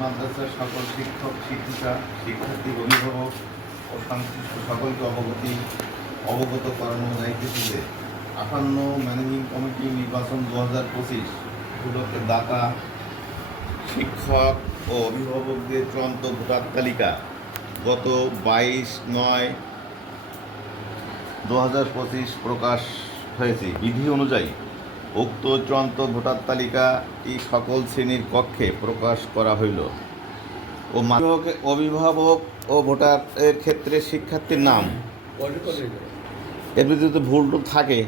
মাদ্রাসার সকল শিক্ষক, শিক্ষিকা, শিক্ষার্থী, অভিভাবক ও সংশ্লিষ্ট সকলকে অবগতি, অবগত করানো দায়িত্ব যে আটান্ন ম্যানেজিং কমিটি নির্বাচন দু হাজার পঁচিশ। উপলক্ষে দাতা, শিক্ষক ও অভিভাবকদের চূড়ান্ত ভোটার তালিকা। গত বাইশ নয় দু হাজার পঁচিশ প্রকাশ হয়েছে। বিধি অনুযায়ী উক্ত চূড়ান্ত ভোটার তালিকাটি সকল শ্রেণির কক্ষে প্রকাশ করা হইল। ও অভিভাবক ও ভোটারের ক্ষেত্রে শিক্ষার্থীর নাম। এর ভিতরে তো ভুল টুল থাকে।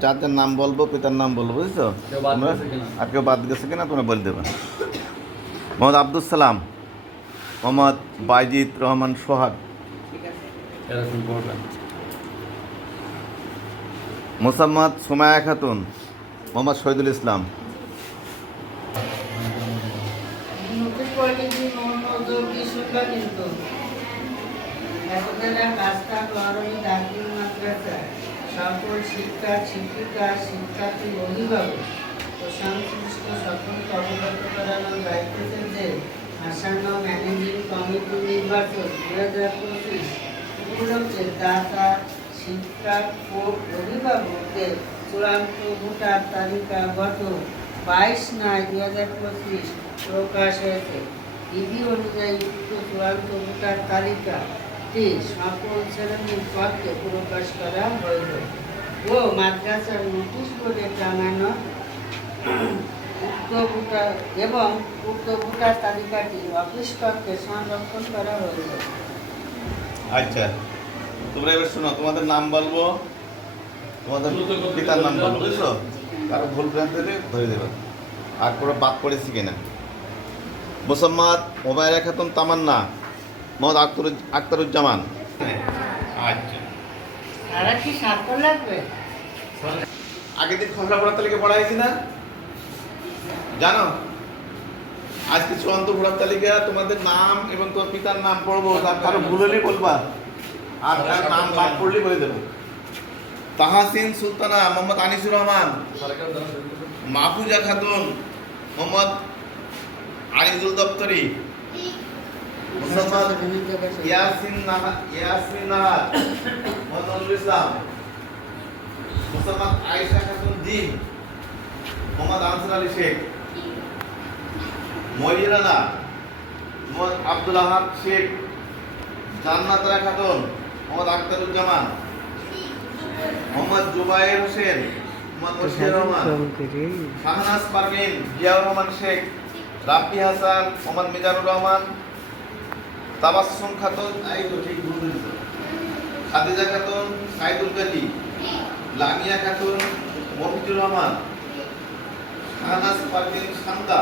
যাদের নাম বলব পিতার নাম বলব বুঝছ? তোমরা- আর কেউ বাদ গেছে কিনা তোমরা বলে দেবে। মোহাম্মদ আব্দুল সালাম মোহাম্মদ বাইজিদ রহমান সোহাগ। মোসাম্মদ সুমায়া খাতুন। মোহাম্মদ শহীদুল ইসলাম। সকল শিক্ষা, শিক্ষিকা, শিক্ষার্থী, অভিভাবক ও সংশ্লিষ্ট সকলকে অবগত করানো যাইতেছে যে আসন্ন ম্যানেজিং কমিটি নির্বাচন দু হাজার পঁচিশ। উপলক্ষে দাতা শিক্ষা অভিভাবকদের চূড়ান্ত ভোটার তালিকা গত বাইশ নয় দু হাজার পঁচিশ প্রকাশ হয়েছে। বিধি অনুযায়ী চূড়ান্ত ভোটার তালিকাটি সকল শ্রেণির পক্ষে প্রকাশ করা হইল। ও মাদ্রাসার নোটিশ বোর্ডে টাঙানো উক্ত ভোটার এবং উক্ত ভোটার তালিকাটি অফিস কক্ষে সংরক্ষণ করা হইল। আচ্ছা তোমরা এবার শোনো, তোমাদের নাম বলব? তোমাদের পিতার নাম বলব বুঝছ? কারও ভুল ভ্রান্তি ধরে দেবে। আর কোনো বাদ পড়েছি কিনা মোসাম্মদ মোবাইল খাতুন তামান্না। মোহাম্মদ আক্তর আক্তারুজ্জামান আচ্ছা। আগের দিন খসড়া ভোটার তালিকা পড়া হয়েছে না? জানো? আজকে চূড়ান্ত ভোটার তালিকা তোমাদের নাম এবং তোমার পিতার নাম পড়ব তার কারও ভুল হলেই বলবা। আর তার নাম বাদ পড়লেই বলে দেবো। তাহাসিন সুলতানা, মোহাম্মদ আনিসুর রহমান, মাহফুজা খাতুন, মোহাম্মদ আনিজুল দপ্তরি ইয়াসিন ইসলাম মোসাম্মদ আয়েশা খাতুন দিন, মোহাম্মদ শেখ আব্দুল আহাদ শেখ, জান্নাতরা খাতুন, মোহাম্মদ আখতারুজ্জামান মোহাম্মদ জুবাইর হোসেন মোহাম্মদ মশিউর রহমান শাহনাজ পারভিন জিয়াউর রহমান শেখ রাব্বি হাসান মোহাম্মদ মিজানুর রহমান তাবাসসুম খাতুন এই তো ঠিক ভুল খাদিজা খাতুন সাইদুল গাজী লামিয়া খাতুন মফিজুর রহমান শাহনাজ পারভিন শান্তা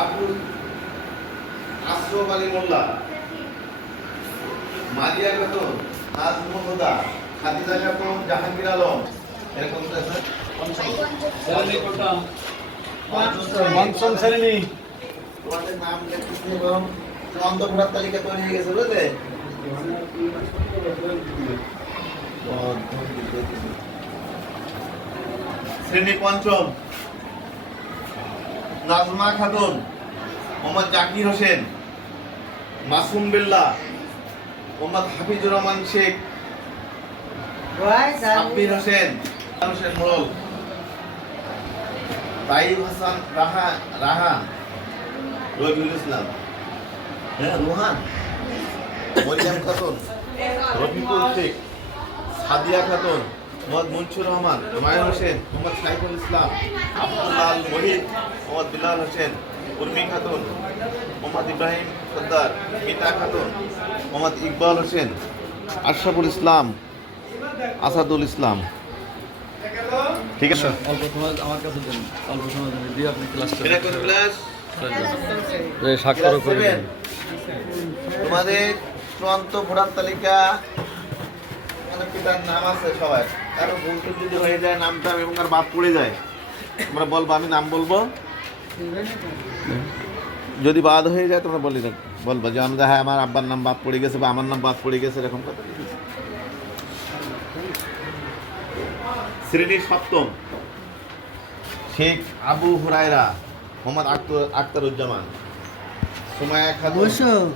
আবুল আশরফ আলী মোল্লা মারিয়া খাতুন নাজমুল হুদা। খাদিজা খাতুন জাহাঙ্গীর আলম। এরকম তো আছে? শ্রেণি কোনটা পঞ্চম শ্রেণি তোমাদের নাম লিখতেছি এবং চূড়ান্ত ভোটার তালিকা তৈরি হয়ে গেছে বুঝলে? শ্রেণি পঞ্চম। নাজমা খাতুন মোহাম্মদ জাকির হোসেন মাসুম বিল্লাহ মোহাম্মদ হাফিজুর রহমান শেখ হোসেন হোসেন রাহা রবিউল ইসলাম। হ্যাঁ সাদিয়া খাতুন। রহমান। হোসেন সাইফুল ইসলাম। হোসেন। খাতুন। মোহাম্মদ ইব্রাহিম সর্দার। মিতা খাতুন। মোহাম্মদ ইকবাল হোসেন। আশরাফুল ইসলাম। আসাদুল ইসলাম। ঠিক আছে? অল্প সময় আমার কাছে দেন অল্প সময় দেন দিয়ে আপনি ক্লাসটা এটা কোন ক্লাস স্বাক্ষর করে দেন। তোমাদের চূড়ান্ত ভোটার তালিকা মানে পিতার নাম আছে সবাই কারও ভুল যদি হয়ে যায় নামটা এবং আর বাদ পড়ে যায় তোমরা বলব আমি নাম বলব। যদি বাদ হয়ে যায় তোমরা বলি বলব যে আমরা হ্যাঁ আমার আব্বার নাম বাদ পড়ে গেছে বা আমার নাম বাদ পড়ে গেছে এরকম কথা। শ্রেণি সপ্তম। শেখ আবু হুরায়রা মোহাম্মদ আক্তর আক্তারুজ্জামান। সুমায়া খাতুন।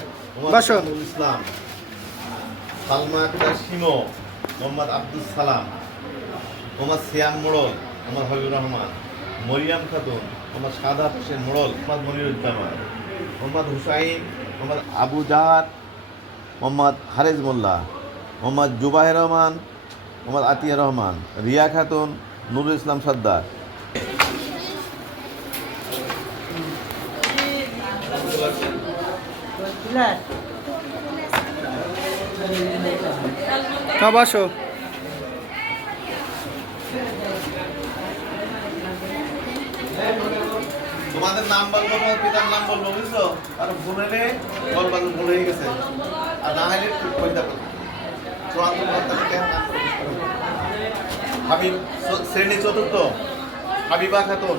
কামরুল ইসলাম। সালমা আক্তার সিমো মোহাম্মদ আব্দুল সালাম। মোহাম্মদ সিয়াম মোড়ল মোহাম্মদ হাবিবুর রহমান। মরিয়াম খাতুন মোহাম্মদ সাদাত হোসেন মোড়ল মোহাম্মদ মনিরুজ্জামান। মোহাম্মদ হুসাইন মোহাম্মদ আবু জাহাদ মোহাম্মদ হারেজ মোল্লা। মোহাম্মদ জুবাহের রহমান মোহাম্মদ আতিয়া রহমান রিয়া খাতুন নুরুল ইসলাম সর্দার বসো তোমাদের নাম বলব তোমার পিতার নাম বলব বুঝছ? আর ভুল হলে বলবা যে ভুল হয়ে গেছে। আর না হলে ঠিক করে দেবো নাম। হাবিব শ্রেণি চতুর্থ হাবিবা খাতুন।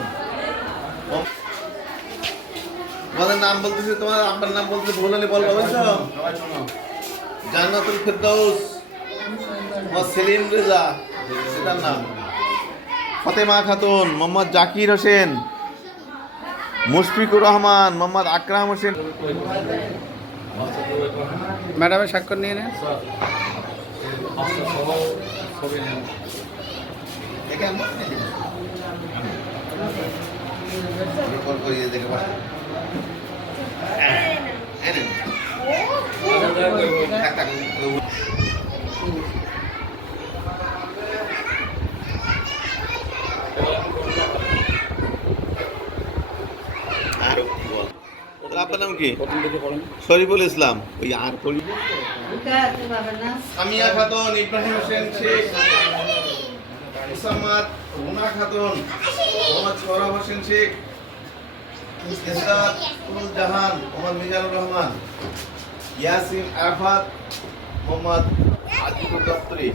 তোমাদের নাম বলতেছি তোমার আপনার নাম বলতে ভুল হলে বলব বুঝছ? জান্নাতুল ফেরদৌস মোহাম্মদ সেলিম রেজা সেটার নাম। ফতেমা খাতুন মোহাম্মদ জাকির হোসেন মুশফিকুর রহমান মোহাম্মদ আকরাম হোসেন। ম্যাডামের স্বাক্ষর নিয়ে নেন। আপনার নাম কি? শরীফুল ইসলাম। ওই আর করি। নাম সামিয়া খাতুন ইব্রাহিম হোসেন শেখ। মুসাম্মদ রুনা খাতুন, মোহাম্মদ সোহরাব হোসেন শেখ ইসরাত জাহান, মোহাম্মদ মিজানুর রহমান, ইয়াসিন আফাত মোহাম্মদ আজিবুর দপ্তরি।